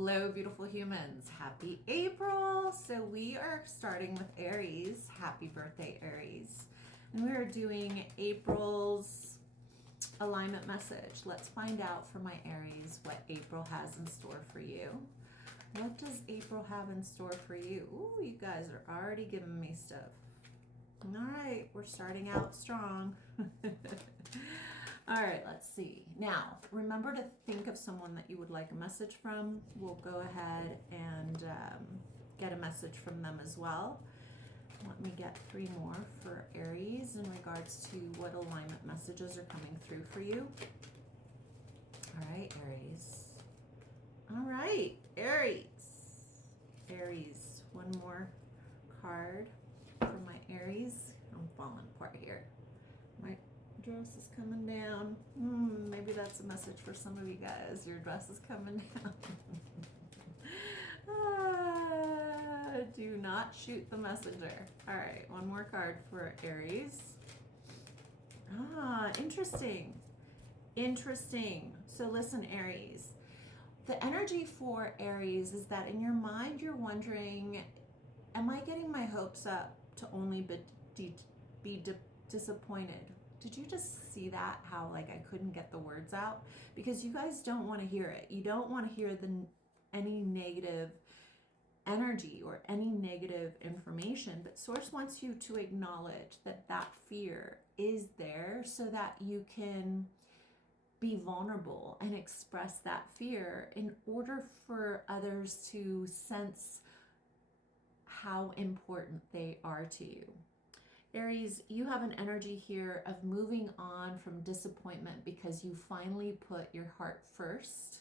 Hello, beautiful humans. Happy April. So, we are starting with Aries. Happy birthday, Aries. And we are doing April's alignment message. Let's find out for my Aries what April has in store for you. What does April have in store for you? Ooh, you guys are already giving me stuff. All right, we're starting out strong. All right, let's see. Now, remember to think of someone that you would like a message from. We'll go ahead and get a message from them as well. Let me get 3 more for Aries in regards to what alignment messages are coming through for you. All right, Aries. All right, Aries. Aries, one more card for my Aries. I'm falling apart here. My dress is coming down. Maybe that's a message for some of you guys. Your dress is coming down. Do not shoot the messenger. All right, one more card for Aries. Interesting. Interesting. So listen, Aries. The energy for Aries is that in your mind you're wondering, am I getting my hopes up to only be disappointed? Did you just see that? How like I couldn't get the words out? Because you guys don't want to hear it. You don't want to hear any negative energy or any negative information, but Source wants you to acknowledge that that fear is there so that you can be vulnerable and express that fear in order for others to sense how important they are to you. Aries, you have an energy here of moving on from disappointment because you finally put your heart first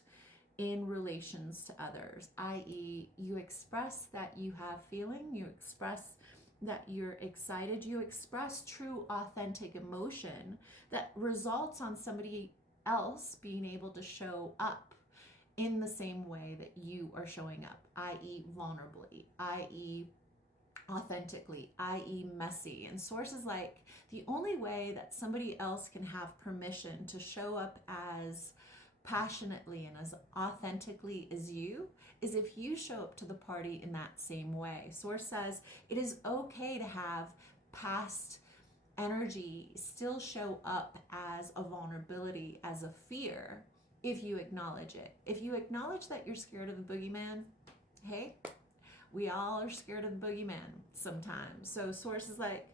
in relations to others, i.e., you express that you have feeling, you express that you're excited, you express true, authentic emotion that results on somebody else being able to show up in the same way that you are showing up, i.e., vulnerably, i.e., authentically, i.e., messy. And Source is like, the only way that somebody else can have permission to show up as passionately and as authentically as you is if you show up to the party in that same way. Source says it is okay to have past energy still show up as a vulnerability, as a fear, if you acknowledge it. If you acknowledge that you're scared of the boogeyman, hey, we all are scared of the boogeyman sometimes. So Source is like,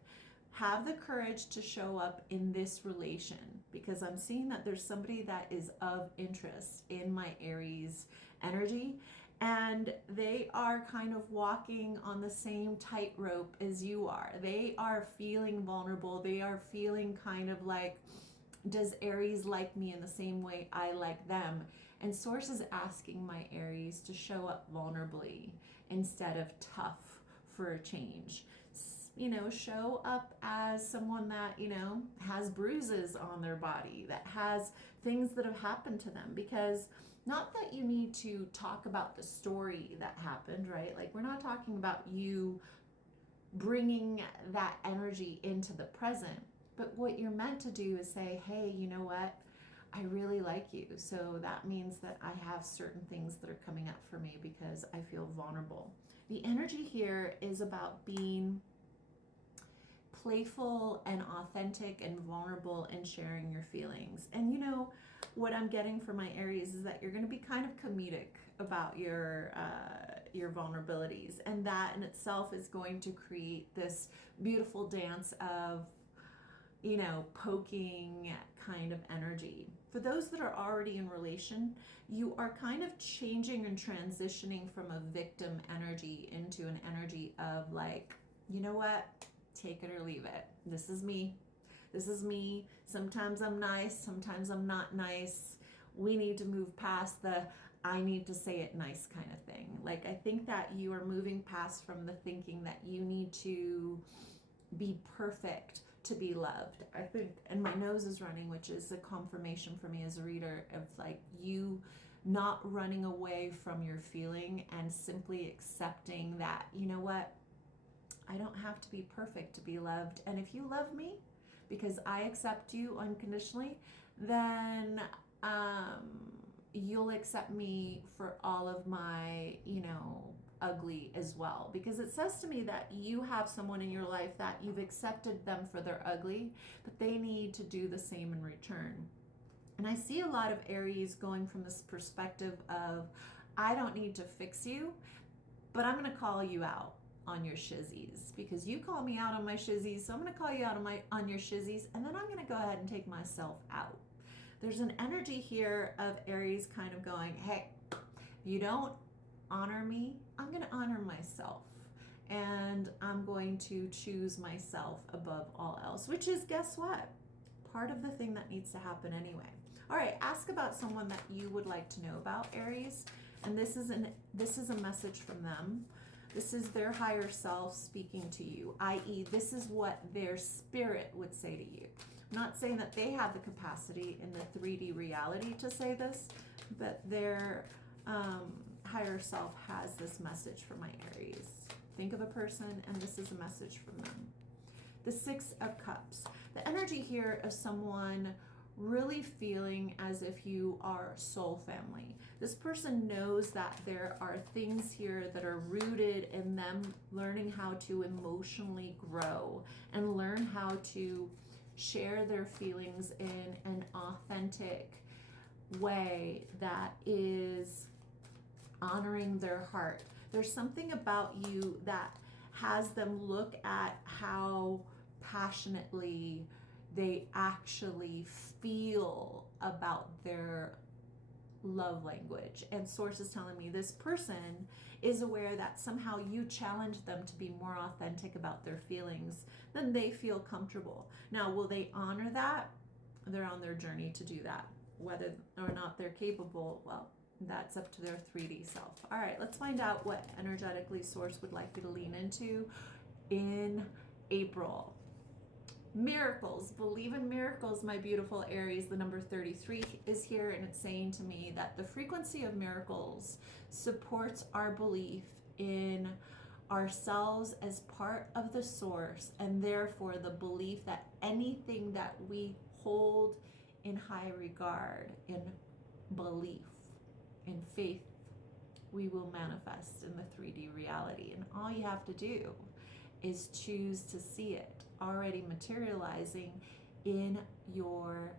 have the courage to show up in this relation, because I'm seeing that there's somebody that is of interest in my Aries energy, and they are kind of walking on the same tightrope as you are. They are feeling vulnerable. They are feeling kind of like, does Aries like me in the same way I like them? And Source is asking my Aries to show up vulnerably instead of tough for a change. Show up as someone that, has bruises on their body, that has things that have happened to them. Because not that you need to talk about the story that happened, right? Like, we're not talking about you bringing that energy into the present. But what you're meant to do is say, hey, you know what? I really like you. So that means that I have certain things that are coming up for me because I feel vulnerable. The energy here is about being playful and authentic and vulnerable and sharing your feelings. And what I'm getting from my Aries is that you're going to be kind of comedic about your vulnerabilities, and that in itself is going to create this beautiful dance of poking kind of energy. For those that are already in relation, you are kind of changing and transitioning from a victim energy into an energy of like, you know what? Take it or leave it. This is me. This is me. Sometimes I'm nice, sometimes I'm not nice. We need to move past the I need to say it nice kind of thing. Like, I think that you are moving past from the thinking that you need to be perfect to be loved. I think, and my nose is running, which is a confirmation for me as a reader of like you not running away from your feeling and simply accepting that, you know what? I don't have to be perfect to be loved. And if you love me because I accept you unconditionally, then you'll accept me for all of my, ugly as well. Because it says to me that you have someone in your life that you've accepted them for their ugly, but they need to do the same in return. And I see a lot of Aries going from this perspective of, I don't need to fix you, but I'm going to call you out on your shizzies because you call me out on my shizzies. So I'm going to call you out on your shizzies, and then I'm going to go ahead and take myself out. There's an energy here of Aries kind of going, hey, if you don't honor me, I'm going to honor myself. And I'm going to choose myself above all else, which is, guess what? Part of the thing that needs to happen anyway. All right, ask about someone that you would like to know about, Aries. And this is a message from them. This is their higher self speaking to you, i.e., this is what their spirit would say to you. I'm not saying that they have the capacity in the 3D reality to say this, but their higher self has this message for my Aries. Think of a person, and this is a message from them. The 6 of Cups. The energy here of someone really feeling as if you are soul family. This person knows that there are things here that are rooted in them learning how to emotionally grow and learn how to share their feelings in an authentic way that is honoring their heart. There's something about you that has them look at how passionately they actually feel about their love language. And source is telling me this person is aware that somehow you challenge them to be more authentic about their feelings than they feel comfortable. Now, will they honor that? They're on their journey to do that. Whether or not they're capable, well, that's up to their 3D self. All right, let's find out what energetically Source would like you to lean into in April. Miracles. Believe in miracles, my beautiful Aries. The number 33 is here, and it's saying to me that the frequency of miracles supports our belief in ourselves as part of the source, and therefore the belief that anything that we hold in high regard, in belief, in faith, we will manifest in the 3D reality. And all you have to do is choose to see it already materializing in your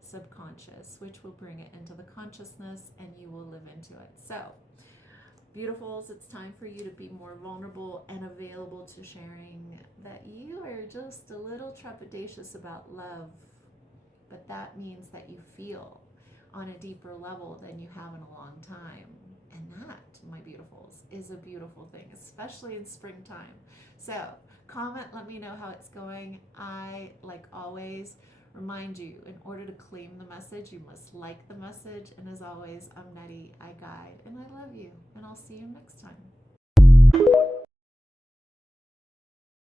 subconscious, which will bring it into the consciousness and you will live into it. So, beautifuls, it's time for you to be more vulnerable and available to sharing that you are just a little trepidatious about love, but that means that you feel on a deeper level than you have in a long time. And that, my beautifuls, is a beautiful thing, especially in springtime. So comment, let me know how it's going. I, like always, remind you, in order to claim the message, you must like the message. And as always, I'm Nettie, I guide, and I love you. And I'll see you next time.